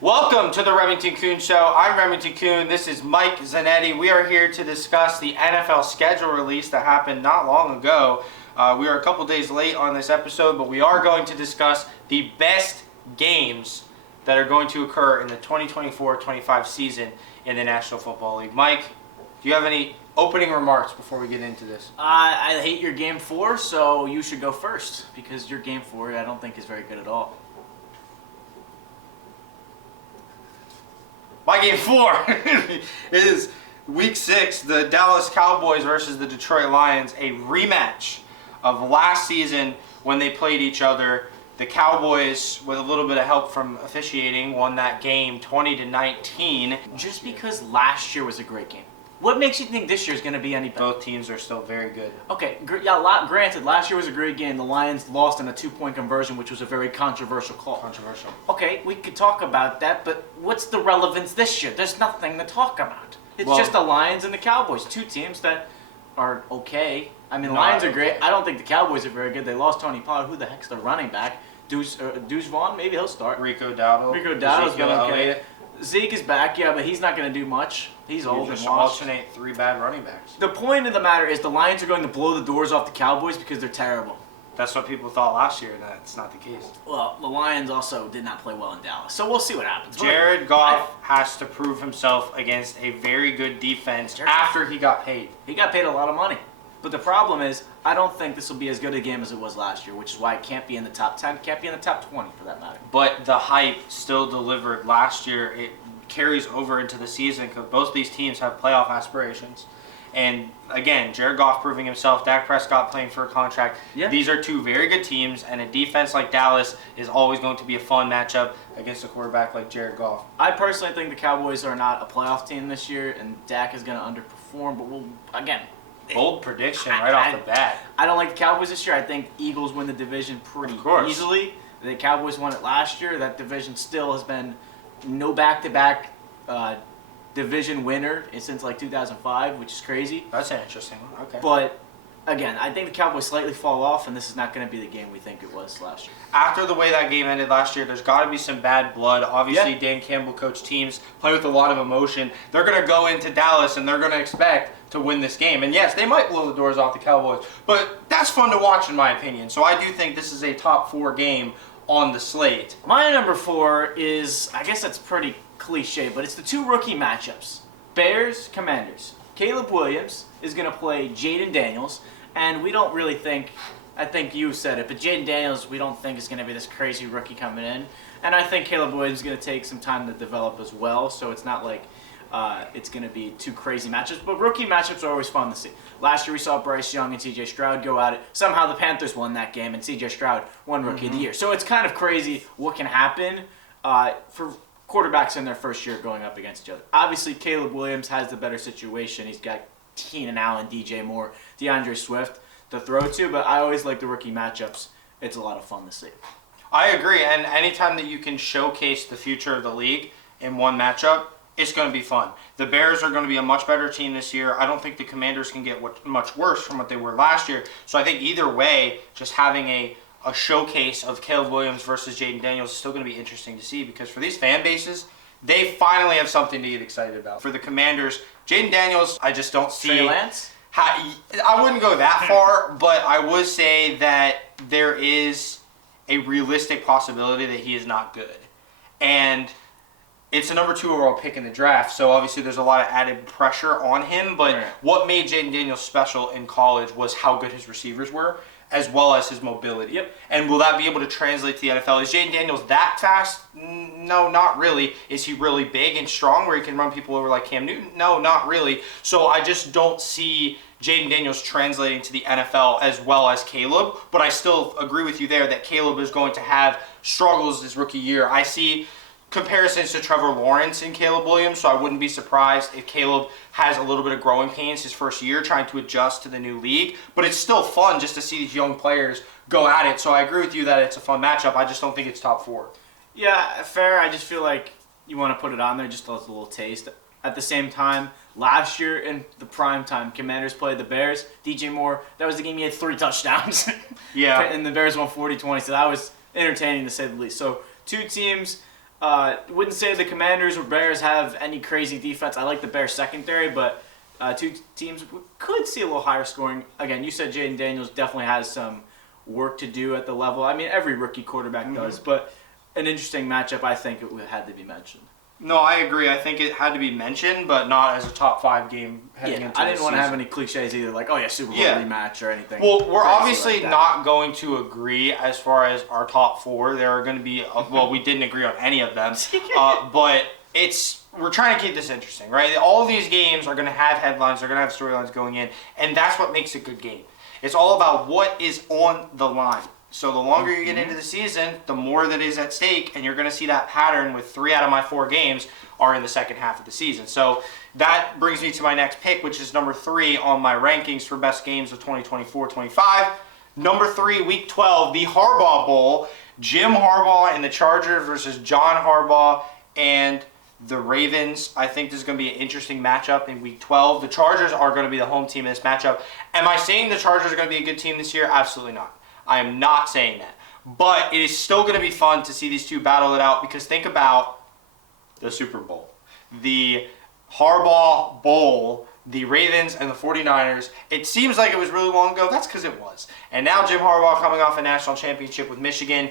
Welcome to the Remington Kuhn Show. I'm Remington Kuhn. This is Mike Zanetti. We are here to discuss the NFL schedule release that happened not long ago. We are a couple days late on this episode, but we are going to discuss the best games that are going to occur in the 2024-25 season in the National Football League. Mike, do you have any opening remarks before we get into this? I hate your Game 4, so you should go first, because your Game 4 I don't think is very good at all. My Game 4 is Week 6, the Dallas Cowboys versus the Detroit Lions, a rematch of last season when they played each other. The Cowboys, with a little bit of help from officiating, won that game 20-19. Just because last year was a great game. What makes you think this year is going to be any better? Both teams are still very good. Okay, granted, last year was a great game. The Lions lost in a two-point conversion, which was a very controversial call. Controversial. Okay, we could talk about that, but what's the relevance this year? There's nothing to talk about. It's just the Lions and the Cowboys, two teams that are okay. I mean, the Lions are great. I don't think the Cowboys are very good. They lost Tony Pollard. Who the heck's their running back? Deuce Vaughn? Maybe he'll start. Rico Dowdle. Rico Dowdle's been okay. Zeke is back, yeah, but he's not going to do much. He's old and just washed. alternate three bad running backs. The point of the matter is the Lions are going to blow the doors off the Cowboys because they're terrible. That's what people thought last year, and that's not the case. Well, the Lions also did not play well in Dallas, so we'll see what happens. Jared Goff has to prove himself against a very good defense after he got paid. He got paid a lot of money. But the problem is, I don't think this will be as good a game as it was last year, which is why it can't be in the top 10, can't be in the top 20 for that matter. But the hype still delivered last year. It carries over into the season because both these teams have playoff aspirations. And again, Jared Goff proving himself, Dak Prescott playing for a contract. Yeah. These are two very good teams, and a defense like Dallas is always going to be a fun matchup against a quarterback like Jared Goff. I personally think the Cowboys are not a playoff team this year, and Dak is going to underperform, but we'll, again... Bold prediction right off the bat. I don't like the Cowboys this year. I think Eagles win the division pretty easily. The Cowboys won it last year. That division still has been no back-to-back division winner since like 2005, which is crazy. That's an interesting one. Okay. But again, I think the Cowboys slightly fall off, and this is not going to be the game we think it was last year. After the way that game ended last year, there's got to be some bad blood. Obviously, Dan Campbell coached teams, play with a lot of emotion. They're going to go into Dallas, and they're going to expect to win this game. And yes, they might blow the doors off the Cowboys, but that's fun to watch in my opinion. So I do think this is a top 4 game on the slate. My number 4 is, I guess that's pretty cliche, but it's the two rookie matchups. Bears, Commanders. Caleb Williams is going to play Jaden Daniels, and we don't really think, I think you said it, but Jaden Daniels we don't think is going to be this crazy rookie coming in. And I think Caleb Williams is going to take some time to develop as well, so it's not like it's going to be two crazy matchups. But rookie matchups are always fun to see. Last year we saw Bryce Young and C.J. Stroud go at it. Somehow the Panthers won that game, and C.J. Stroud won Rookie of the Year. So it's kind of crazy what can happen for quarterbacks in their first year going up against each other. Obviously, Caleb Williams has the better situation. He's got Keenan Allen, DJ Moore, DeAndre Swift to throw to, but I always like the rookie matchups. It's a lot of fun to see. I agree, and anytime that you can showcase the future of the league in one matchup, it's going to be fun. The Bears are going to be a much better team this year. I don't think the Commanders can get much worse from what they were last year. So I think either way, just having a showcase of Caleb Williams versus Jaden Daniels is still going to be interesting to see because for these fan bases, they finally have something to get excited about. For the Commanders, Jaden Daniels, I just don't see... Trey Lance? I wouldn't go that far, but I would say that there is a realistic possibility that he is not good. And it's a number 2 overall pick in the draft, so obviously there's a lot of added pressure on him, but what made Jaden Daniels special in college was how good his receivers were, as well as his mobility. Yep. And will that be able to translate to the NFL? Is Jaden Daniels that fast? No, not really. Is he really big and strong where he can run people over like Cam Newton? No, not really. So I just don't see Jaden Daniels translating to the NFL as well as Caleb, but I still agree with you there that Caleb is going to have struggles his rookie year. I see comparisons to Trevor Lawrence and Caleb Williams, so I wouldn't be surprised if Caleb has a little bit of growing pains his first year trying to adjust to the new league, but it's still fun just to see these young players go at it, so I agree with you that it's a fun matchup. I just don't think it's top 4. Yeah, fair. I just feel like you want to put it on there just as a little taste. At the same time, last year in the prime time, Commanders played the Bears. DJ Moore, that was the game he had 3 touchdowns. Yeah. And the Bears won 40-20, so that was entertaining to say the least. So two teams Wouldn't say the Commanders or Bears have any crazy defense. I like the Bears secondary, but two teams could see a little higher scoring. Again, you said Jaden Daniels definitely has some work to do at the level. I mean, every rookie quarterback does, but an interesting matchup. I think it had to be mentioned. No, I agree. I think it had to be mentioned, but not as a top 5 game heading into I didn't the want to have season. any cliches either, like, oh yeah, Super Bowl rematch or anything. Well, we're crazy obviously like that. not going to agree as far as our top 4. There are going to be, well, we didn't agree on any of them, but we're trying to keep this interesting, right? All of these games are going to have headlines, they're going to have storylines going in, and that's what makes a good game. It's all about what is on the line. So the longer you get into the season, the more that is at stake, and you're going to see that pattern with 3 out of my 4 games are in the second half of the season. So that brings me to my next pick, which is number 3 on my rankings for best games of 2024-25. Number 3, Week 12, the Harbaugh Bowl. Jim Harbaugh and the Chargers versus John Harbaugh and the Ravens. I think this is going to be an interesting matchup in Week 12. The Chargers are going to be the home team in this matchup. Am I saying the Chargers are going to be a good team this year? Absolutely not. I am not saying that. But it is still going to be fun to see these two battle it out, because think about the Super Bowl. The Harbaugh Bowl, the Ravens and the 49ers. It seems like it was really long ago. That's because it was. And now Jim Harbaugh coming off a national championship with Michigan.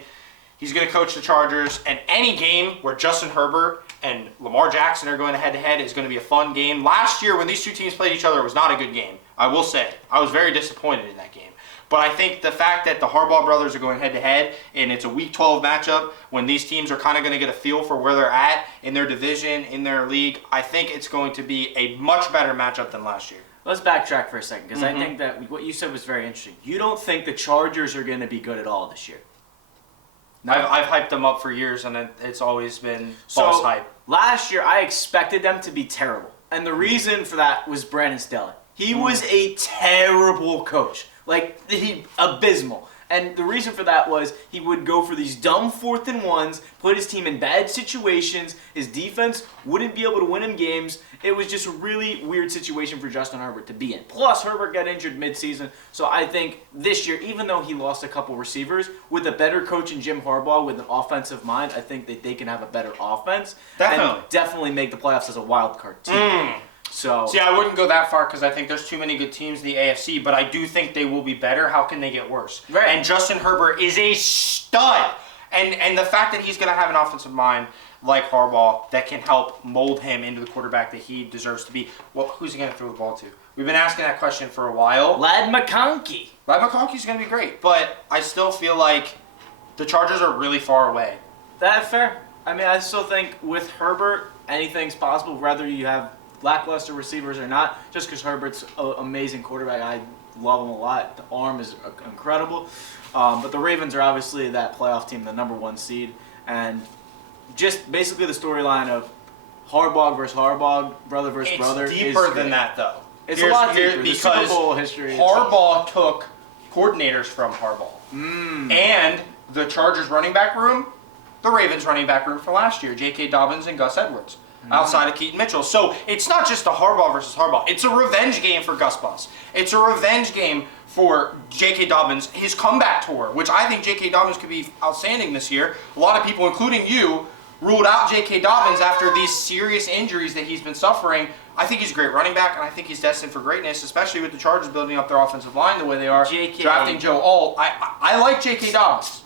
He's going to coach the Chargers. And any game where Justin Herbert and Lamar Jackson are going head-to-head is going to be a fun game. Last year when these two teams played each other, it was not a good game. I will say. I was very disappointed in that game. But I think the fact that the Harbaugh brothers are going head-to-head, and it's a Week 12 matchup when these teams are kind of going to get a feel for where they're at in their division, in their league, I think it's going to be a much better matchup than last year. Let's backtrack for a second, because I think that what you said was very interesting. You don't think the Chargers are going to be good at all this year? No. I've hyped them up for years, and it's always been false hype. Last year, I expected them to be terrible. And the reason for that was Brandon Staley. He was a terrible coach. Like, abysmal. And the reason for that was he would go for these dumb 4th and 1s, put his team in bad situations. His defense wouldn't be able to win him games. It was just a really weird situation for Justin Herbert to be in. Plus, Herbert got injured midseason. So I think this year, even though he lost a couple receivers, with a better coach in Jim Harbaugh with an offensive mind, I think that they can have a better offense. Definitely. And definitely make the playoffs as a wild card team. So, see, I wouldn't go that far because I think there's too many good teams in the AFC, but I do think they will be better. How can they get worse? Right. And Justin Herbert is a stud. And the fact that he's going to have an offensive mind like Harbaugh that can help mold him into the quarterback that he deserves to be. Well, who's he going to throw the ball to? We've been asking that question for a while. Ladd McConkey. Ladd McConkey's going to be great, but I still feel like the Chargers are really far away. That's fair. I mean, I still think with Herbert, anything's possible, whether you have lackluster receivers or not, just because Herbert's an amazing quarterback. I love him a lot. The arm is incredible. But the Ravens are obviously that playoff team, the number 1 seed. And just basically the storyline of Harbaugh versus Harbaugh, brother versus brother. It's deeper than that, though. It's a lot deeper. Because the Super Bowl history. Harbaugh took coordinators from Harbaugh. And the Chargers running back room, the Ravens running back room for last year, J.K. Dobbins and Gus Edwards. Outside of Keaton Mitchell. So it's not just a Harbaugh versus Harbaugh. It's a revenge game for Gus Bus. It's a revenge game for J.K. Dobbins, his comeback tour, which I think J.K. Dobbins could be outstanding this year. A lot of people, including you, ruled out J.K. Dobbins after these serious injuries that he's been suffering. I think he's a great running back, and I think he's destined for greatness, especially with the Chargers building up their offensive line the way they are. Drafting Joe Alt. I like J.K. Dobbins.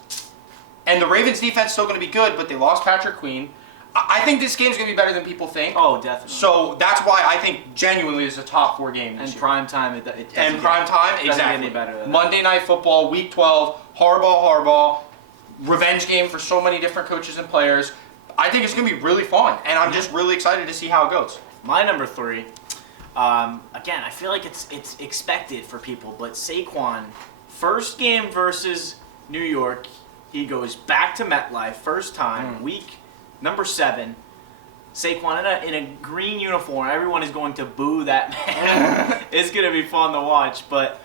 And the Ravens defense is still going to be good, but they lost Patrick Queen. I think this game's going to be better than people think. Oh, definitely. So that's why I think genuinely it's a top 4 game this and year. prime time, Exactly. Any better than Monday Night Football, Week 12, Harbaugh, revenge game for so many different coaches and players. I think it's going to be really fun, and I'm just really excited to see how it goes. My number 3, again, I feel like it's expected for people, but Saquon, first game versus New York, he goes back to MetLife, first time, week number 7, Saquon in a green uniform. Everyone is going to boo that man. It's going to be fun to watch. But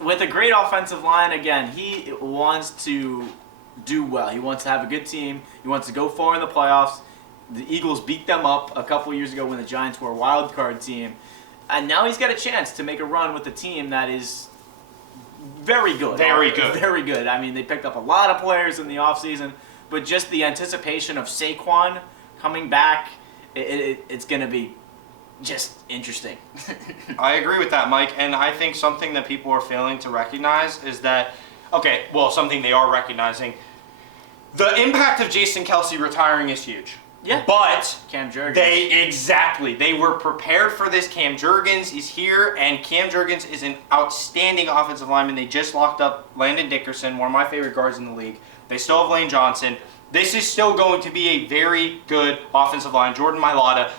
with a great offensive line, again, he wants to do well. He wants to have a good team. He wants to go far in the playoffs. The Eagles beat them up a couple years ago when the Giants were a wild card team. And now he's got a chance to make a run with a team that is very good. Very good. Very good. I mean, they picked up a lot of players in the offseason. but just the anticipation of Saquon coming back, it's going to be just interesting. I agree with that, Mike, and I think something that people are failing to recognize is that, something they are recognizing, the impact of Jason Kelce retiring is huge. Yeah. But Cam Jurgens. They were prepared for this. Cam Jurgens is here, and Cam Jurgens is an outstanding offensive lineman. They just locked up Landon Dickerson, one of my favorite guards in the league. They still have Lane Johnson. This is still going to be a very good offensive line. Jordan Mailata,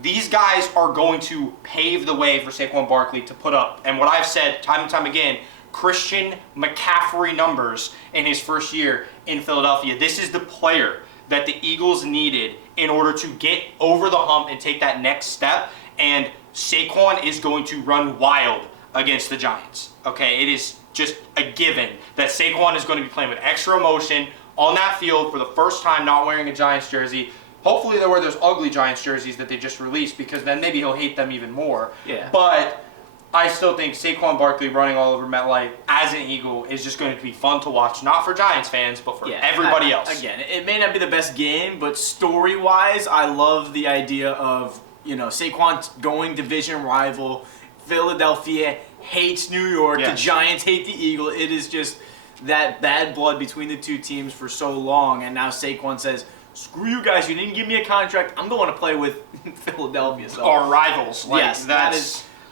these guys are going to pave the way for Saquon Barkley to put up, and what I've said time and time again, Christian McCaffrey numbers in his first year in Philadelphia. This is the player that the Eagles needed in order to get over the hump and take that next step, and Saquon is going to run wild against the Giants. Okay, it is just a given that Saquon is going to be playing with extra emotion on that field for the first time, not wearing a Giants jersey. Hopefully they'll wear those ugly Giants jerseys that they just released, because then maybe he'll hate them even more. Yeah. But I still think Saquon Barkley running all over MetLife as an Eagle is just going to be fun to watch, not for Giants fans, but for everybody else. Again, it may not be the best game, but story-wise, I love the idea of, Saquon going division rival. Philadelphia hates New York. Yes. The Giants hate the Eagle. It is just that bad blood between the two teams for so long, and now Saquon says, screw you guys, you didn't give me a contract, I'm going to play with Philadelphia. So. Our rivals. Yes,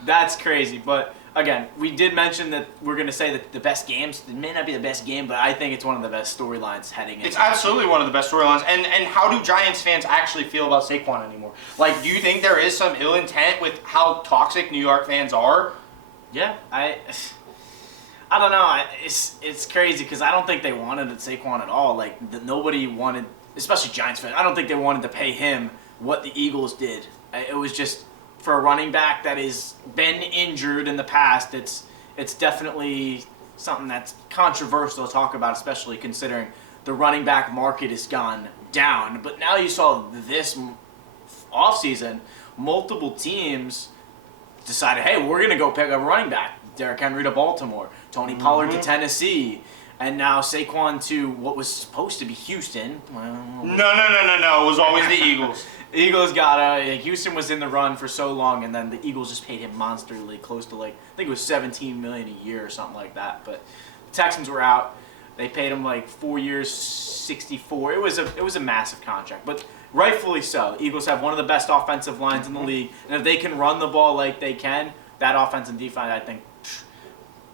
that's crazy. But again, we did mention that we're going to say that the best games, it may not be the best game, but I think it's one of the best storylines heading in. It's absolutely one of the best storylines. And how do Giants fans actually feel about Saquon anymore? Do you think there is some ill intent with how toxic New York fans are? Yeah, I don't know. It's crazy because I don't think they wanted Saquon at all. Nobody wanted, especially Giants fans, I don't think they wanted to pay him what the Eagles did. It was just, for a running back that has been injured in the past, it's definitely something that's controversial to talk about, especially considering the running back market has gone down. But now you saw this offseason, multiple teams decided, hey, we're going to go pick up a running back. Derrick Henry to Baltimore, Tony Pollard to Tennessee, and now Saquon to what was supposed to be Houston. No. It was always the Eagles. The Eagles Houston was in the run for so long, and then the Eagles just paid him monsterly, close to I think it was $17 million a year or something like that. But the Texans were out. They paid him 4 years, $64. It was a massive contract, but rightfully so. The Eagles have one of the best offensive lines in the league, and if they can run the ball like they can, that offense and defense, I think,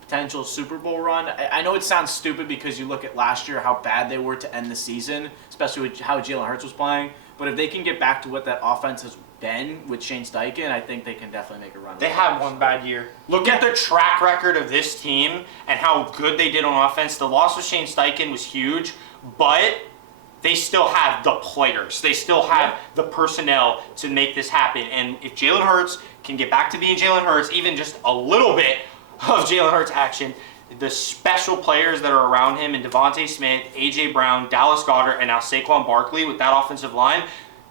potential Super Bowl run. I know it sounds stupid because you look at last year, how bad they were to end the season, especially with how Jalen Hurts was playing. But if they can get back to what that offense has been with Shane Steichen, I think they can definitely make a run. They had one bad year. Look at the track record of this team and how good they did on offense. The loss with Shane Steichen was huge, but they still have the players. They still have the personnel to make this happen. And if Jalen Hurts can get back to being Jalen Hurts, even just a little bit of Jalen Hurts action, the special players that are around him, and Devontae Smith, A.J. Brown, Dallas Goedert, and now Saquon Barkley with that offensive line,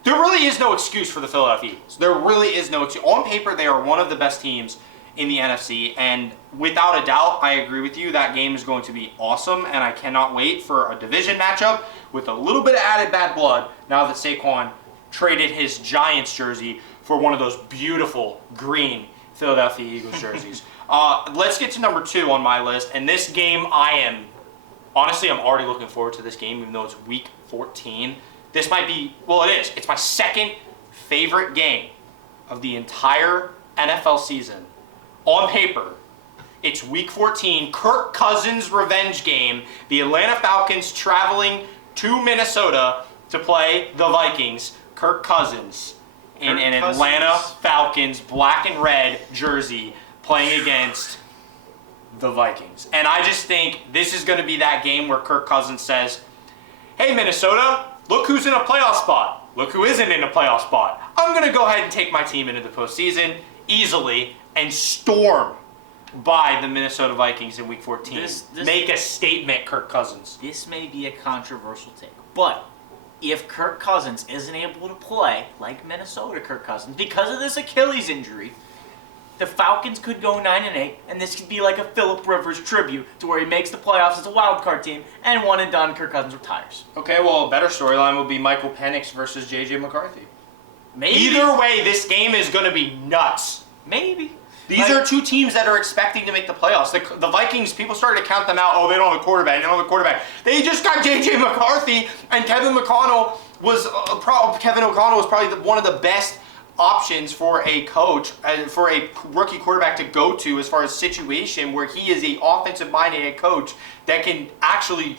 there really is no excuse for the Philadelphia Eagles. There really is no excuse. On paper, they are one of the best teams in the NFC, and without a doubt, I agree with you, that game is going to be awesome, and I cannot wait for a division matchup with a little bit of added bad blood now that Saquon traded his Giants jersey for one of those beautiful green Philadelphia Eagles jerseys. Let's get to number 2 on my list, and this game I'm already looking forward to this game, even though it's week 14. This might be, it is. It's my second favorite game of the entire NFL season. On paper, it's week 14, Kirk Cousins' revenge game. The Atlanta Falcons traveling to Minnesota to play the Vikings. Kirk Cousins in an Atlanta Falcons black and red jersey playing against the Vikings. And I just think this is going to be that game where Kirk Cousins says, hey, Minnesota, look who's in a playoff spot. Look who isn't in a playoff spot. I'm going to go ahead and take my team into the postseason easily and storm by the Minnesota Vikings in week 14. Make a statement, Kirk Cousins. This may be a controversial take, but if Kirk Cousins isn't able to play like Minnesota Kirk Cousins because of this Achilles injury, the Falcons could go 9-8, and this could be like a Phillip Rivers tribute to where he makes the playoffs as a wild card team, and one and done, Kirk Cousins retires. Okay, well, a better storyline would be Michael Penix versus J.J. McCarthy. Maybe. Either way, this game is going to be nuts. Maybe. These are two teams that are expecting to make the playoffs. The Vikings, people started to count them out. Oh, they don't have a quarterback. They don't have a quarterback. They just got J.J. McCarthy, and Kevin O'Connell was probably one of the best options for a coach, for a rookie quarterback to go to as far as situation where he is a offensive-minded head coach that can actually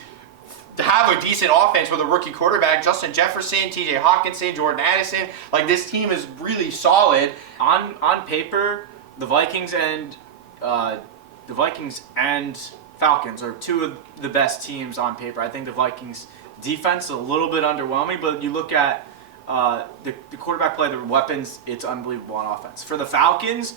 have a decent offense with a rookie quarterback. Justin Jefferson, T.J. Hawkinson, Jordan Addison. Like, this team is really solid. On paper, the Vikings and Falcons are two of the best teams on paper. I think the Vikings defense is a little bit underwhelming, but you look at the quarterback play, the weapons, it's unbelievable on offense. For the Falcons,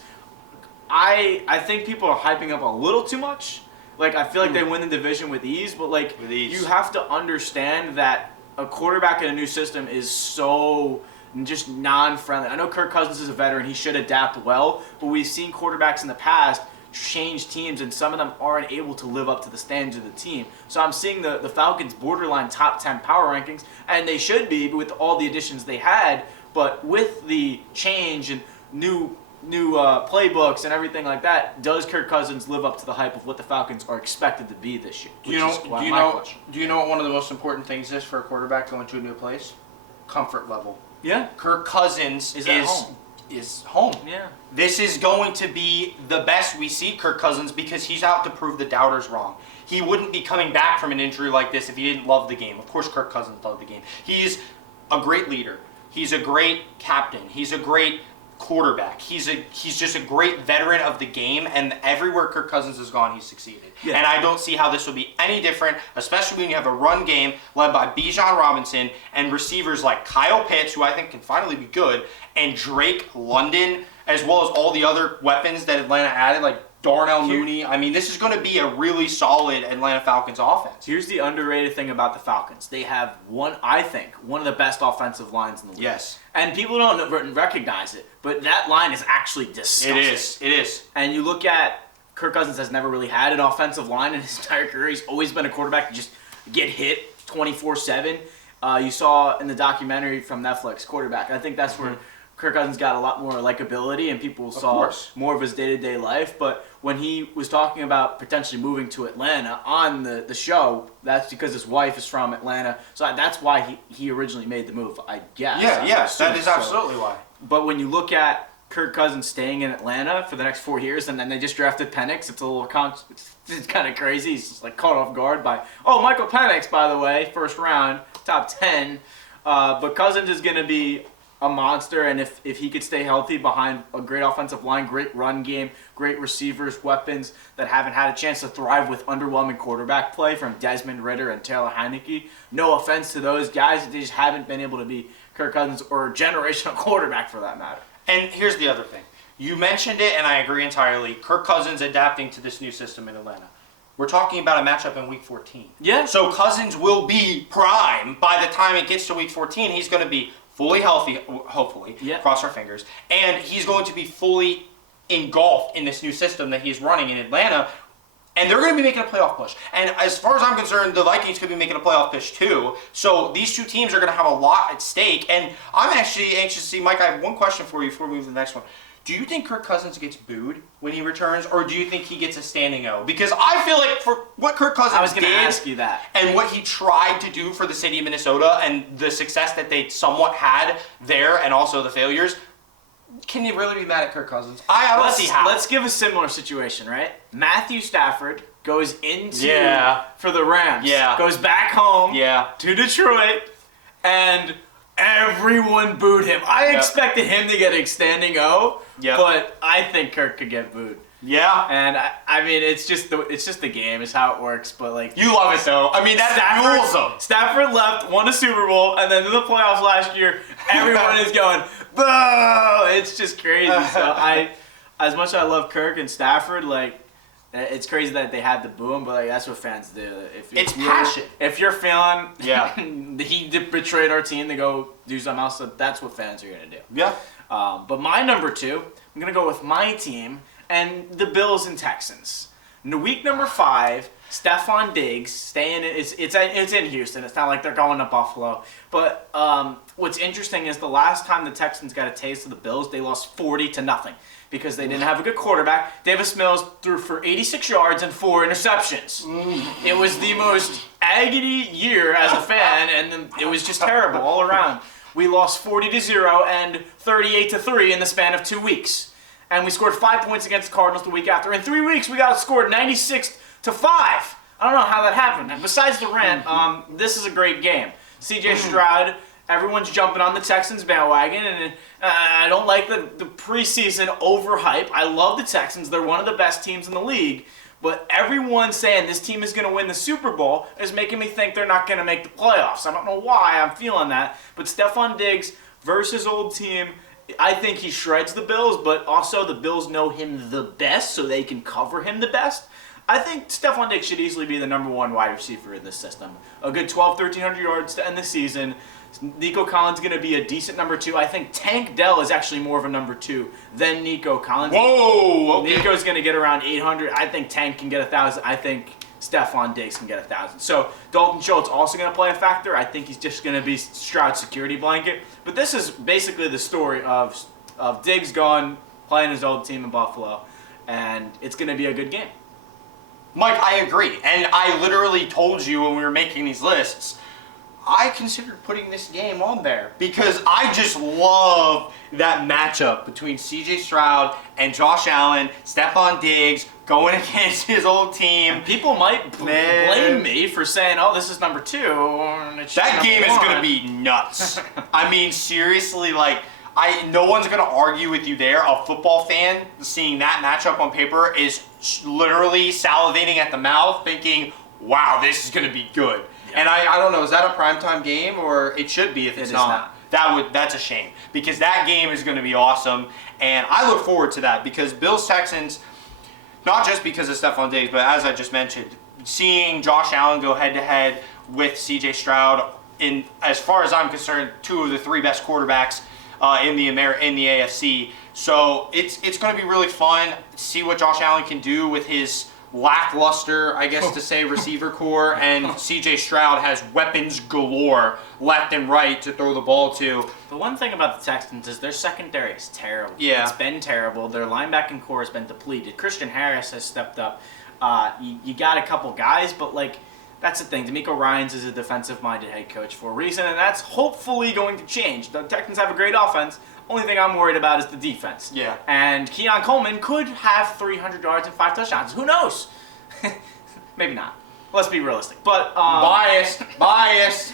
I think people are hyping up a little too much. Like, I feel like they win the division with ease, but you have to understand that a quarterback in a new system is so just non-friendly. I know Kirk Cousins is a veteran, he should adapt well, but we've seen quarterbacks in the past change teams, and some of them aren't able to live up to the standards of the team. So I'm seeing the Falcons borderline top 10 power rankings, and they should be with all the additions they had, but with the change and new playbooks and everything like that, does Kirk Cousins live up to the hype of what the Falcons are expected to be this year? Do you know what one of the most important things is for a quarterback going to a new place? Comfort level. Yeah. Kirk Cousins is home. Yeah. This is going to be the best we see Kirk Cousins because he's out to prove the doubters wrong. He wouldn't be coming back from an injury like this if he didn't love the game. Of course, Kirk Cousins loved the game. He's a great leader. He's a great captain. He's a great quarterback. He's just a great veteran of the game, and everywhere Kirk Cousins has gone, he's succeeded. Yeah. And I don't see how this will be any different, especially when you have a run game led by Bijan Robinson and receivers like Kyle Pitts, who I think can finally be good, and Drake London, as well as all the other weapons that Atlanta added, like Darnell Mooney. I mean, this is going to be a really solid Atlanta Falcons offense. Here's the underrated thing about the Falcons. They have one of the best offensive lines in the league. Yes. And people don't recognize it, but that line is actually disgusting. It is. And you look at Kirk Cousins has never really had an offensive line in his entire career. He's always been a quarterback to just get hit 24/7. You saw in the documentary from Netflix, Quarterback. I think that's where Kirk Cousins got a lot more likability and people saw more of his day-to-day life. But when he was talking about potentially moving to Atlanta on the show, that's because his wife is from Atlanta. So that's why he originally made the move, I guess. Yes, that is absolutely why. But when you look at Kirk Cousins staying in Atlanta for the next 4 years, and then they just drafted Penix, it's a little it's kind of crazy. He's just caught off guard by, Michael Penix, by the way, first round, top 10. But Cousins is going to be a monster, and if he could stay healthy behind a great offensive line, great run game, great receivers, weapons that haven't had a chance to thrive with underwhelming quarterback play from Desmond Ridder and Taylor Heineke. No offense to those guys, they just haven't been able to be Kirk Cousins or a generational quarterback for that matter. And here's the other thing. You mentioned it, and I agree entirely. Kirk Cousins adapting to this new system in Atlanta. We're talking about a matchup in Week 14. Yeah. So Cousins will be prime by the time it gets to Week 14. He's going to be fully healthy, hopefully, cross our fingers, and he's going to be fully engulfed in this new system that he's running in Atlanta, and they're going to be making a playoff push. And as far as I'm concerned, the Vikings could be making a playoff push too, so these two teams are going to have a lot at stake, and I'm actually anxious to see, Mike, I have one question for you before we move to the next one. Do you think Kirk Cousins gets booed when he returns, or do you think he gets a standing O? Because I feel like for what Kirk Cousins did, ask you that, and what he tried to do for the city of Minnesota, and the success that they somewhat had there, and also the failures, can you really be mad at Kirk Cousins? I don't see how. Let's give a similar situation, right? Matthew Stafford goes into for the Rams, goes back home to Detroit, and everyone booed him. I expected him to get a standing O, but I think Kirk could get booed. Yeah. And I mean, it's just the game. It's how it works. But you love it though. I mean, that's awesome. Stafford left, won a Super Bowl, and then in the playoffs last year, everyone is going, boo! It's just crazy. So as much as I love Kirk and Stafford, It's crazy that they had to boo him, but like, that's what fans do. It's passion. If you're feeling, Yeah. he betrayed our team to go do something else, so that's what fans are gonna do. Yeah. But my number 2, I'm gonna go with my team and the Bills and Texans. In week number 5, Stephon Diggs staying. It's in Houston. It's not like they're going to Buffalo. But what's interesting is the last time the Texans got a taste of the Bills, they lost 40-0 because they didn't have a good quarterback. Davis Mills threw for 86 yards and 4 interceptions. It was the most agony year as a fan, and it was just terrible all around. We lost 40-0 and 38-3 in the span of 2 weeks. And we scored 5 points against the Cardinals the week after. In 3 weeks, we got outscored 96-5. I don't know how that happened. And besides the rant, this is a great game. C.J. Stroud, everyone's jumping on the Texans bandwagon, and I don't like the preseason overhype. I love the Texans. They're one of the best teams in the league. But everyone saying this team is going to win the Super Bowl is making me think they're not going to make the playoffs. I don't know why I'm feeling that. But Stephon Diggs versus old team, I think he shreds the Bills, but also the Bills know him the best, so they can cover him the best. I think Stephon Diggs should easily be the number 1 wide receiver in this system. A good 1,300 yards to end the season. Nico Collins is going to be a decent number 2. I think Tank Dell is actually more of a number 2 than Nico Collins. Whoa! Okay. Nico's going to get around 800. I think Tank can get 1,000. I think Stephon Diggs can get 1,000. So Dalton Schultz also going to play a factor. I think he's just going to be Stroud's security blanket. But this is basically the story of Diggs going, playing his old team in Buffalo, and it's going to be a good game. Mike, I agree. And I literally told you when we were making these lists, I considered putting this game on there because I just love that matchup between C.J. Stroud and Josh Allen, Stephon Diggs going against his old team. And people might blame me for saying, "Oh, this is number 2." That game is going to be nuts. I mean, seriously, like, no one's going to argue with you there. A football fan seeing that matchup on paper is literally salivating at the mouth, thinking, "Wow, this is going to be good." And I don't know, is that a primetime game, or it should be if it's not? That's a shame, because that game is going to be awesome, and I look forward to that because Bills Texans, not just because of Stephon Diggs, but as I just mentioned, seeing Josh Allen go head to head with C.J. Stroud in, as far as I'm concerned, 2 of the 3 best quarterbacks in the AFC. So it's going to be really fun to see what Josh Allen can do with his lackluster, I guess to say, receiver core, and C.J. Stroud has weapons galore left and right to throw the ball to. The one thing about the Texans is their secondary is terrible. Yeah. It's been terrible. Their linebacking core has been depleted. Christian Harris has stepped up. You got a couple guys, but like, that's the thing. DeMeco Ryans is a defensive-minded head coach for a reason, and that's hopefully going to change. The Texans have a great offense. Only thing I'm worried about is the defense. Yeah. And Keon Coleman could have 300 yards and 5 touchdowns. Who knows? Maybe not. Let's be realistic. But Biased. Not biased.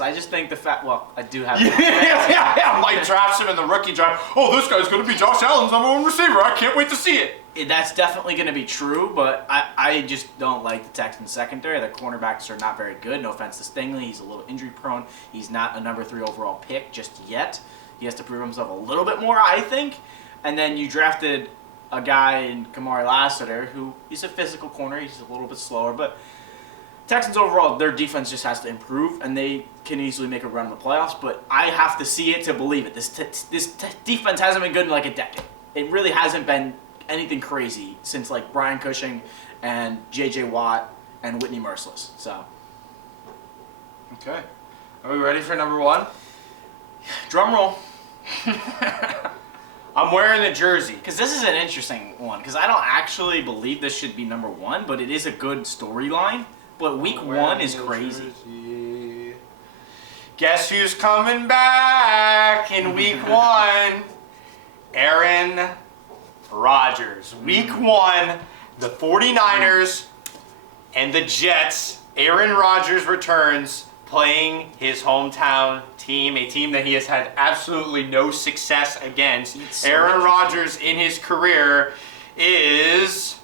I just think the fact. Well, I do have. Yeah. Mike drafts him in the rookie draft. Oh, this guy's going to be Josh Allen's number 1 receiver. I can't wait to see it. That's definitely going to be true, but I just don't like the Texans secondary. The cornerbacks are not very good. No offense to Stingley. He's a little injury prone. He's not a number 3 overall pick just yet. He has to prove himself a little bit more, I think. And then you drafted a guy in Kamari Lassiter, who he's a physical corner. He's a little bit slower, but Texans overall, their defense just has to improve, and they can easily make a run in the playoffs. But I have to see it to believe it. This defense hasn't been good in like a decade. It really hasn't been anything crazy since like Brian Cushing and J.J. Watt and Whitney Merciless. So, okay, are we ready for number 1? Drum roll. I'm wearing the jersey. Because this is an interesting one. Because I don't actually believe this should be number 1, but it is a good storyline. But week 1 is crazy. Jersey. Guess who's coming back in week 1? Aaron Rodgers. Week 1, the 49ers and the Jets. Aaron Rodgers returns, playing his hometown team, a team that he has had absolutely no success against. Aaron Rodgers in his career is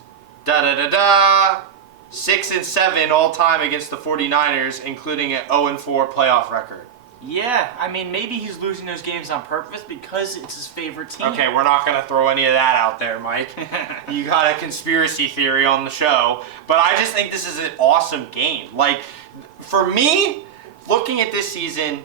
6-7 all time against the 49ers, including an 0-4 playoff record. Yeah, I mean, maybe he's losing those games on purpose because it's his favorite team. Okay, we're not going to throw any of that out there, Mike. You got a conspiracy theory on the show. But I just think this is an awesome game. Like, for me, looking at this season,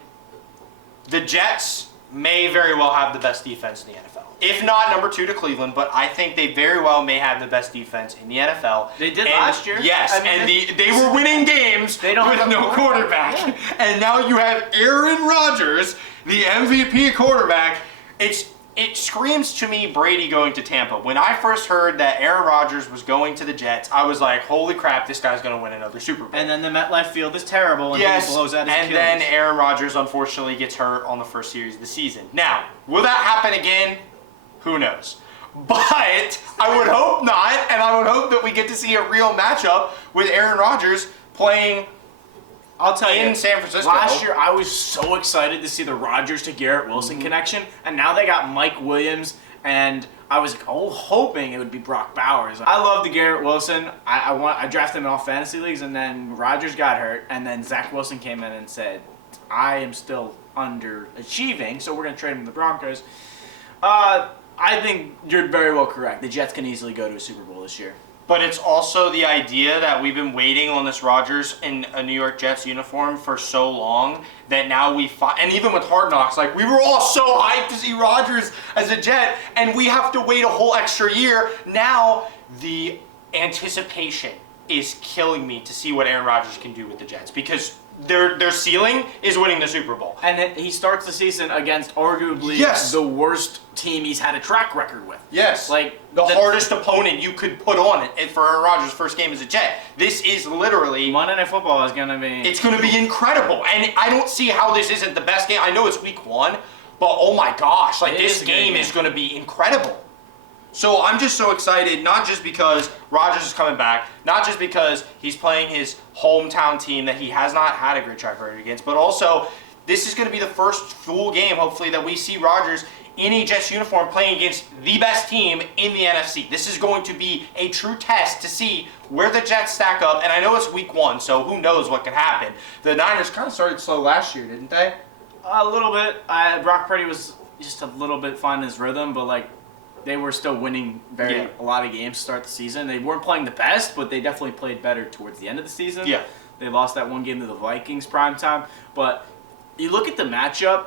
the Jets may very well have the best defense in the NFL. If not number 2 to Cleveland, but I think they very well may have the best defense in the NFL. They did last year. Yes, I mean, and they were winning games with no quarterback. Yeah. And now you have Aaron Rodgers, the MVP quarterback. It screams to me Brady going to Tampa. When I first heard that Aaron Rodgers was going to the Jets, I was like, holy crap, this guy's going to win another Super Bowl. And then the MetLife Field is terrible and he blows out his and Achilles. then Aaron Rodgers unfortunately gets hurt on the first series of the season. Now, will that happen again? Who knows? But I would hope not, and I would hope that we get to see a real matchup with Aaron Rodgers playing I'll tell you, in San Francisco. Last year I was so excited to see the Rodgers to Garrett Wilson connection, and now they got Mike Williams, and I was hoping it would be Brock Bowers. I love the Garrett Wilson. I drafted him in all fantasy leagues, and then Rodgers got hurt, and then Zach Wilson came in and said, I am still underachieving, so we're going to trade him to the Broncos. I think you're very well correct. The Jets can easily go to a Super Bowl this year. But it's also the idea that we've been waiting on this Rodgers in a New York Jets uniform for so long that now and even with Hard Knocks, like we were all so hyped to see Rodgers as a Jet, and we have to wait a whole extra year. Now the anticipation is killing me to see what Aaron Rodgers can do with the Jets because their ceiling is winning the Super Bowl. And then he starts the season against arguably the worst team he's had a track record with. Yes. Like the hardest opponent you could put on it for Aaron Rodgers' first game as a Jet. This is literally Monday Night Football is going to be... It's going to be incredible. And I don't see how this isn't the best game. I know it's week 1, but oh my gosh, like this game is going to be incredible. So I'm just so excited, not just because Rodgers is coming back, not just because he's playing his hometown team that he has not had a great track record against, but also this is going to be the first full game, hopefully, that we see Rodgers in a Jets uniform playing against the best team in the NFC. This is going to be a true test to see where the Jets stack up, and I know it's week 1, so who knows what can happen. The Niners kind of started slow last year, didn't they? A little bit. Brock Purdy was just a little bit finding his rhythm, but like they were still winning a lot of games to start the season. They weren't playing the best, but they definitely played better towards the end of the season. Yeah. They lost that one game to the Vikings primetime. But you look at the matchup,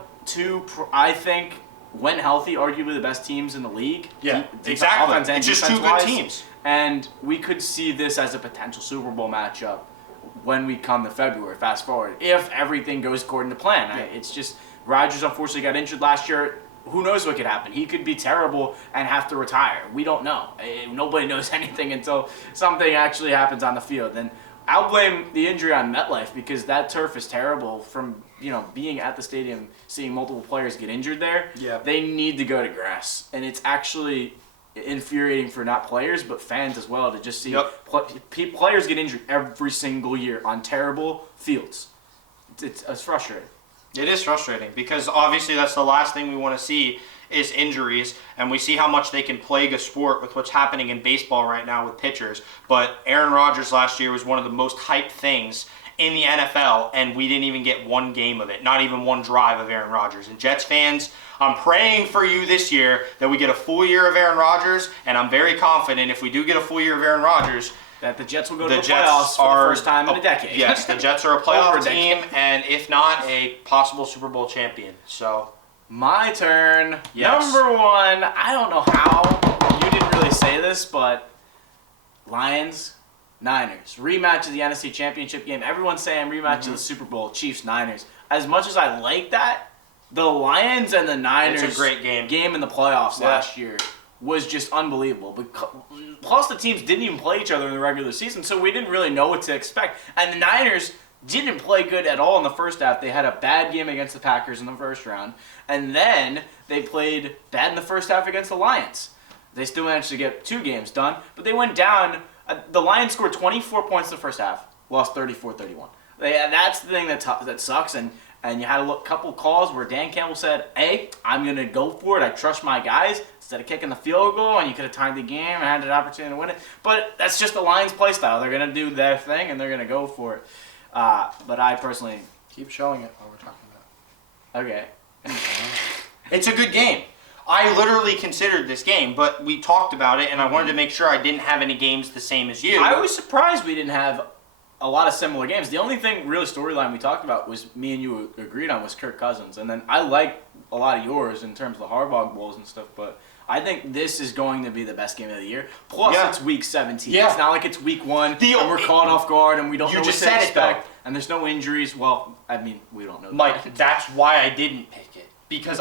I think, when healthy, arguably the best teams in the league. Yeah, exactly. It's just two good teams. And we could see this as a potential Super Bowl matchup when we come to February, fast forward, if everything goes according to plan. Yeah. It's just Rodgers unfortunately got injured last year. Who knows what could happen? He could be terrible and have to retire. We don't know. Nobody knows anything until something actually happens on the field. And I'll blame the injury on MetLife because that turf is terrible from being at the stadium, seeing multiple players get injured there. Yeah. They need to go to grass. And it's actually infuriating for not players but fans as well to just see players get injured every single year on terrible fields. It's frustrating. It is frustrating because obviously that's the last thing we want to see is injuries, and we see how much they can plague a sport with what's happening in baseball right now with pitchers. But Aaron Rodgers last year was one of the most hyped things in the NFL, and we didn't even get one game of it, not even one drive of Aaron Rodgers. And Jets fans, I'm praying for you this year that we get a full year of Aaron Rodgers, and I'm very confident if we do get a full year of Aaron Rodgers, that the Jets will go to the playoffs for the first time in a decade. Yes, the Jets are a playoff team, and if not, a possible Super Bowl champion. So, my turn. Yes. Number 1, I don't know how you didn't really say this, but Lions, Niners. Rematch of the NFC Championship game. Everyone's saying rematch of the Super Bowl, Chiefs, Niners. As much as I like that, the Lions and the Niners it's a great game in the playoffs last year was just unbelievable. Plus, the teams didn't even play each other in the regular season, so we didn't really know what to expect. And the Niners didn't play good at all in the first half. They had a bad game against the Packers in the first round, and then they played bad in the first half against the Lions. They still managed to get 2 games done, but they went down. The Lions scored 24 points in the first half, lost 34-31. That's the thing that sucks, and you had a couple calls where Dan Campbell said, hey, I'm going to go for it. I trust my guys. Instead of kicking the field goal, and you could have timed the game and had an opportunity to win it. But that's just the Lions' play style. They're going to do their thing, and they're going to go for it. But I personally... Keep showing it while we're talking about Okay. It's a good game. I literally considered this game, but we talked about it, and I wanted to make sure I didn't have any games the same as you. I was surprised we didn't have a lot of similar games. The only thing, really, storyline we talked about was me and you agreed on was Kirk Cousins. And then I like a lot of yours in terms of the Harbaugh Bowls and stuff, but I think this is going to be the best game of the year. Plus, it's week 17. Yeah. It's not like it's week 1 and we're caught off guard and we don't know what to expect. And there's no injuries. Well, I mean, we don't know. Mike, that's why I didn't pick it. Because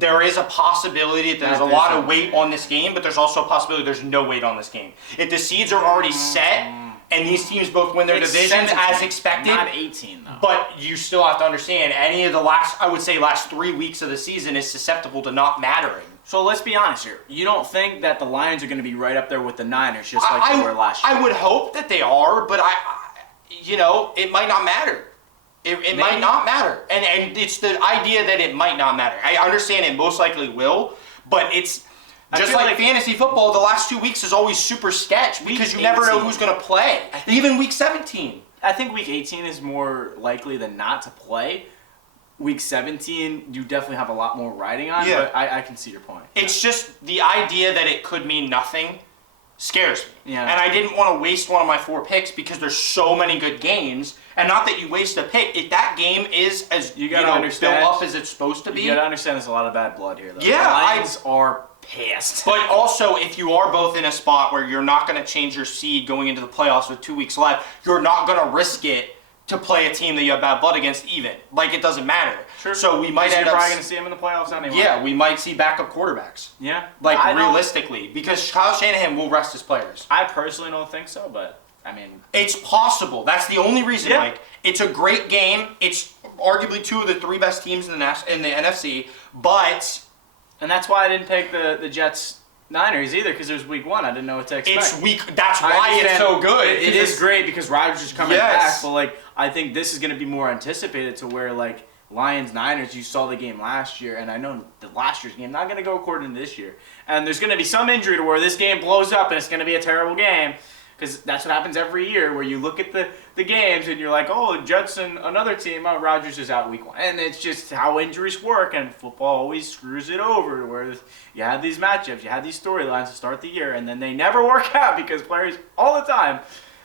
there is a possibility that there's a lot of weight on this game, but there's also a possibility there's no weight on this game. If the seeds are already set, and these teams both win their divisions as expected. Not 18, though. But you still have to understand, any of the last 3 weeks of the season is susceptible to not mattering. So let's be honest here. You don't think that the Lions are going to be right up there with the Niners, just like they were last year? I would hope that they are, but it might not matter. It might not matter. And it's the idea that it might not matter. I understand it most likely will, but it's just like fantasy football, the last 2 weeks is always super sketch because you never know who's going to play. Even week 17. I think week 18 is more likely than not to play. Week 17, you definitely have a lot more riding on, but I can see your point. It's just the idea that it could mean nothing scares me. Yeah. And I didn't want to waste one of my 4 picks because there's so many good games. And not that you waste a pick. If that game is as built up as it's supposed to be. You got to understand there's a lot of bad blood here, though. Yeah. The Lions are pissed. But also, if you are both in a spot where you're not going to change your seed going into the playoffs with 2 weeks left, you're not going to risk it to play a team that you have bad blood against even. Like, it doesn't matter. Sure. So we might end up probably going to see him in the playoffs anyway. Yeah, we might see backup quarterbacks. Yeah. Like, realistically. Because Kyle Shanahan will rest his players. I personally don't think so, but, I mean... It's possible. That's the only reason, Mike. It's a great game. It's arguably 2 of the 3 best teams in the NFC, but... And that's why I didn't pick the Jets... Niners either, because there's week 1. I didn't know what to expect. That's why it's so good. It is great because Rodgers is coming back, but I think this is going to be more anticipated to where Lions Niners. You saw the game last year, and I know the last year's game not going to go according to this year. And there's going to be some injury to where this game blows up and it's going to be a terrible game. Because that's what happens every year, where you look at the games and you're like, oh, Jets and another team, Rodgers is out week 1. And it's just how injuries work, and football always screws it over, where you have these matchups, you have these storylines to start the year, and then they never work out because players all the time,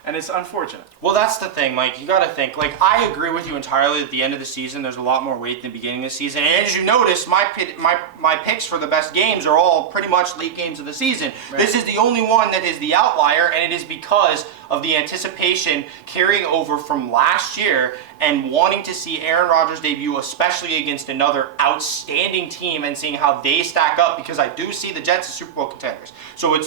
and it's unfortunate. Well, that's the thing, Mike. You got to think. I agree with you entirely. At the end of the season, there's a lot more weight than the beginning of the season. And as you notice, my picks for the best games are all pretty much late games of the season. Right. This is the only one that is the outlier, and it is because of the anticipation carrying over from last year and wanting to see Aaron Rodgers debut, especially against another outstanding team, and seeing how they stack up, because I do see the Jets as Super Bowl contenders. So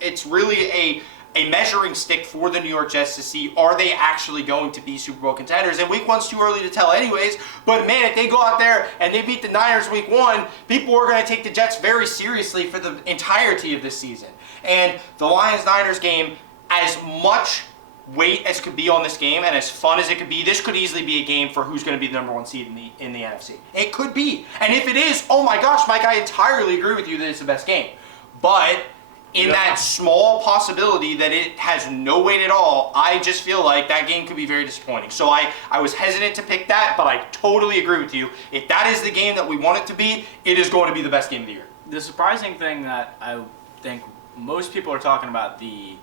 it's really a measuring stick for the New York Jets to see, are they actually going to be Super Bowl contenders? And week 1's too early to tell anyways, but man, if they go out there and they beat the Niners week 1, people are going to take the Jets very seriously for the entirety of this season. And the Lions-Niners game, as much weight as could be on this game and as fun as it could be, this could easily be a game for who's going to be the number 1 seed in the NFC. It could be. And if it is, oh my gosh, Mike, I entirely agree with you that it's the best game. But in that small possibility that it has no weight at all, I just feel like that game could be very disappointing. So I was hesitant to pick that, but I totally agree with you. If that is the game that we want it to be, it is going to be the best game of the year. The surprising thing that I think most people are talking about, the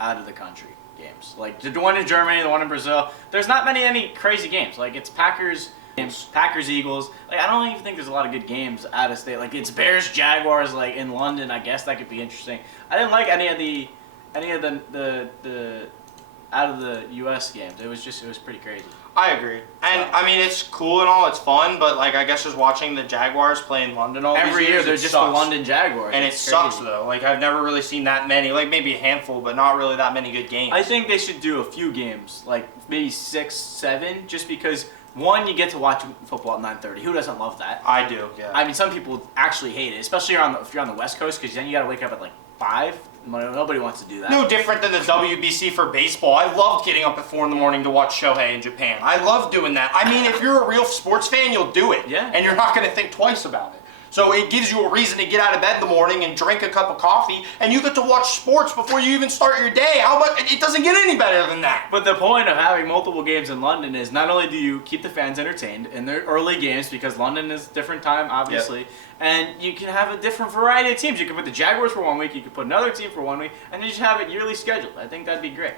out of the country games. Like the one in Germany, the one in Brazil. There's not any crazy games. It's Packers games, Packers Eagles. I don't even think there's a lot of good games out of state. It's Bears Jaguars in London. I guess that could be interesting. I didn't like any of the out of the U.S. games. It was pretty crazy. I agree. And I mean, it's cool and all, it's fun, but I guess just watching the Jaguars play in London all every these year, years, they're just the London Jaguars. And it sucks though. I've never really seen that many, maybe a handful, but not really that many good games. I think they should do a few games, maybe 6, 7, just because one, you get to watch football at 9:30. Who doesn't love that? I do, yeah. I mean, some people actually hate it, especially if you're on the West Coast, because then you got to wake up at 5. Nobody wants to do that. No different than the WBC for baseball. I loved getting up at 4 a.m. to watch Shohei in Japan. I love doing that. I mean, if you're a real sports fan, you'll do it. Yeah. And you're not going to think twice about it. So it gives you a reason to get out of bed in the morning and drink a cup of coffee, and you get to watch sports before you even start your day. How much? It doesn't get any better than that. But the point of having multiple games in London is not only do you keep the fans entertained in their early games, because London is a different time, obviously, Yep. and you can have a different variety of teams. You can put the Jaguars for 1 week, you can put another team for 1 week, and then you just have it yearly scheduled. I think that'd be great.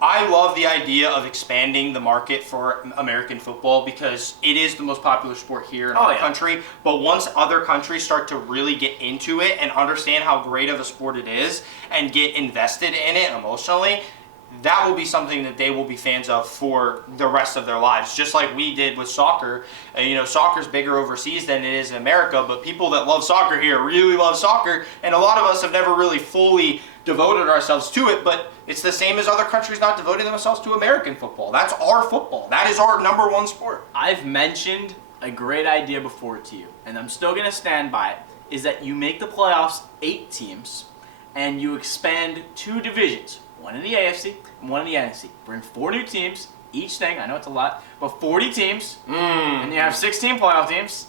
I love the idea of expanding the market for American football because it is the most popular sport here in our country. But once other countries start to really get into it and understand how great of a sport it is and get invested in it emotionally, that will be something that they will be fans of for the rest of their lives. Just like we did with soccer. Soccer's bigger overseas than it is in America, but people that love soccer here really love soccer, and a lot of us have never really fully devoted ourselves to it, but it's the same as other countries not devoting themselves to American football. That's our football. That is our number one sport. I've mentioned a great idea before to you, and I'm still going to stand by it, is that you make the playoffs 8 teams, and you expand 2 divisions, one in the AFC and one in the NFC. Bring 4 new teams, each thing, I know it's a lot, but 40 teams, and you have 16 playoff teams,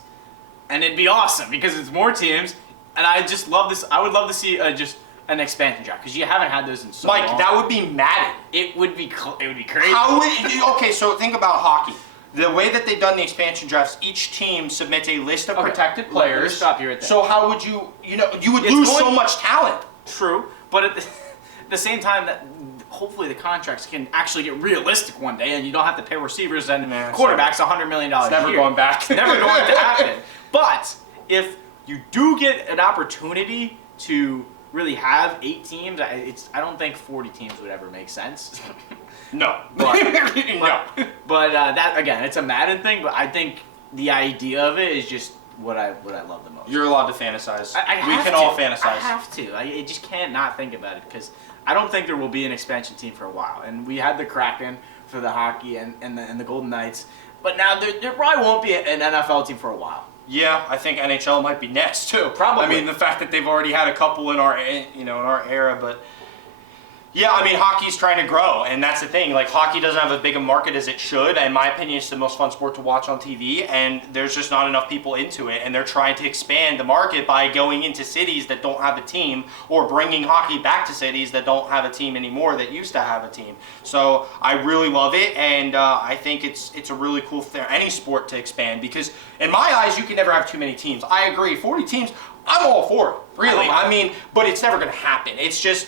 and it'd be awesome because it's more teams, and I just love this. I would love to see just an expansion draft because you haven't had those in so long. Mike, that would be Madden. It would be crazy. Okay, so think about hockey. The way that they've done the expansion drafts, each team submits a list of protected players. Let's stop you right there. So how would you would lose so much talent. True, but at the same time, that hopefully the contracts can actually get realistic one day, and you don't have to pay receivers and quarterbacks $100 million a year. It's never going back. It's never going to happen. But if you do get an opportunity to really have 8 teams, I don't think 40 teams would ever make sense. No. But No. But that, again, it's a Madden thing, but I think the idea of it is just what I love the most. You're allowed to fantasize. We can all fantasize. I have to. I just can't not think about it because I don't think there will be an expansion team for a while. And we had the Kraken for the hockey and the Golden Knights, but now there probably won't be an NFL team for a while. Yeah, I think NHL might be next too. Probably. I mean, the fact that they've already had a couple in our era, but yeah, I mean, hockey's trying to grow, and that's the thing. Like, hockey doesn't have as big a market as it should. In my opinion, it's the most fun sport to watch on TV, and there's just not enough people into it. And they're trying to expand the market by going into cities that don't have a team, or bringing hockey back to cities that don't have a team anymore that used to have a team. So I really love it, and I think it's a really cool thing, any sport to expand, because in my eyes, you can never have too many teams. I agree, 40 teams, I'm all for it, really. I mean, but it's never going to happen. It's just,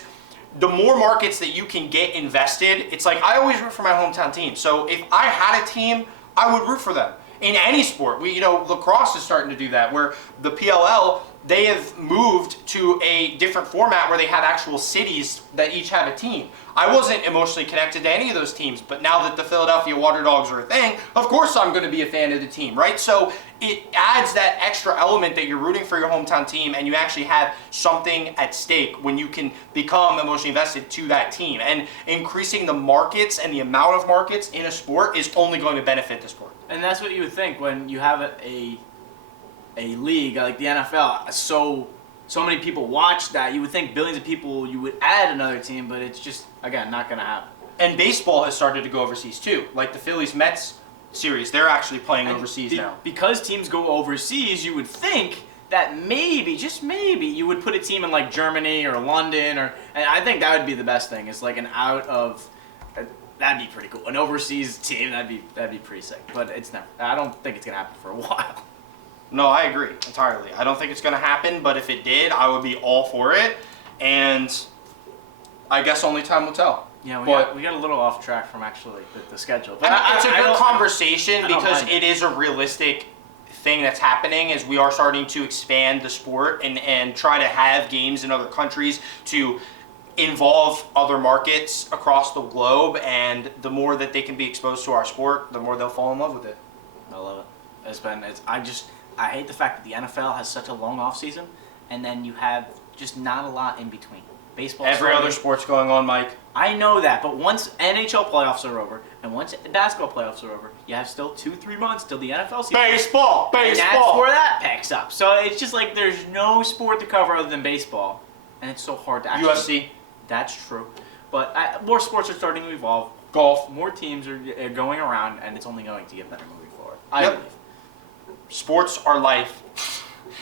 the more markets that you can get invested, it's like I always root for my hometown team. So if I had a team, I would root for them. In any sport, lacrosse is starting to do that, where the PLL, they have moved to a different format where they have actual cities that each have a team. I wasn't emotionally connected to any of those teams, but now that the Philadelphia Water Dogs are a thing, of course I'm going to be a fan of the team, right? So it adds that extra element that you're rooting for your hometown team, and you actually have something at stake when you can become emotionally invested to that team. And increasing the markets and the amount of markets in a sport is only going to benefit the sport. And that's what you would think when you have a league like the NFL. So many people watch that. You would think billions of people, you would add another team, but it's just, again, not going to happen. And baseball has started to go overseas too. Like the Phillies-Mets series, they're actually playing overseas now. Because teams go overseas, you would think that maybe, just maybe, you would put a team in like Germany or London, and I think that would be the best thing. It's like that'd be pretty cool. An overseas team, that'd be pretty sick. But it's never. I don't think it's gonna happen for a while. No, I agree entirely. I don't think it's going to happen, but if it did, I would be all for it. And I guess only time will tell. Yeah, we got a little off track from actually the schedule. But it's a good conversation because it is a realistic thing that's happening as we are starting to expand the sport and try to have games in other countries to involve other markets across the globe. And the more that they can be exposed to our sport, the more they'll fall in love with it. I love it. I hate the fact that the NFL has such a long off season, and then you have just not a lot in between. Baseball. Every other sport's going on, Mike. I know that, but once NHL playoffs are over, and once basketball playoffs are over, you have still 2-3 months till the NFL season. Baseball! And that's where that picks up. So it's just like there's no sport to cover other than baseball, and it's so hard to actually... UFC. That's true. But more sports are starting to evolve. Golf. More teams are going around, and it's only going to get better moving forward. I believe. Sports are life.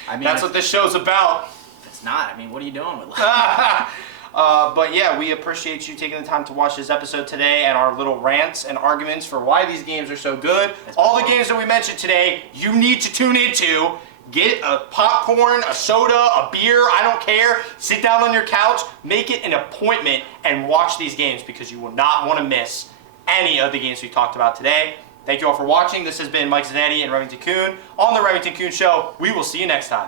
I mean, That's what this show's about. It's not. I mean, what are you doing with life? But yeah, we appreciate you taking the time to watch this episode today and our little rants and arguments for why these games are so good. All the games that we mentioned today, you need to tune into. Get a popcorn, a soda, a beer, I don't care. Sit down on your couch, make it an appointment, and watch these games because you will not want to miss any of the games we talked about today. Thank you all for watching. This has been Mike Zanetti and Remington Kuhn on the Remington Kuhn Show. We will see you next time.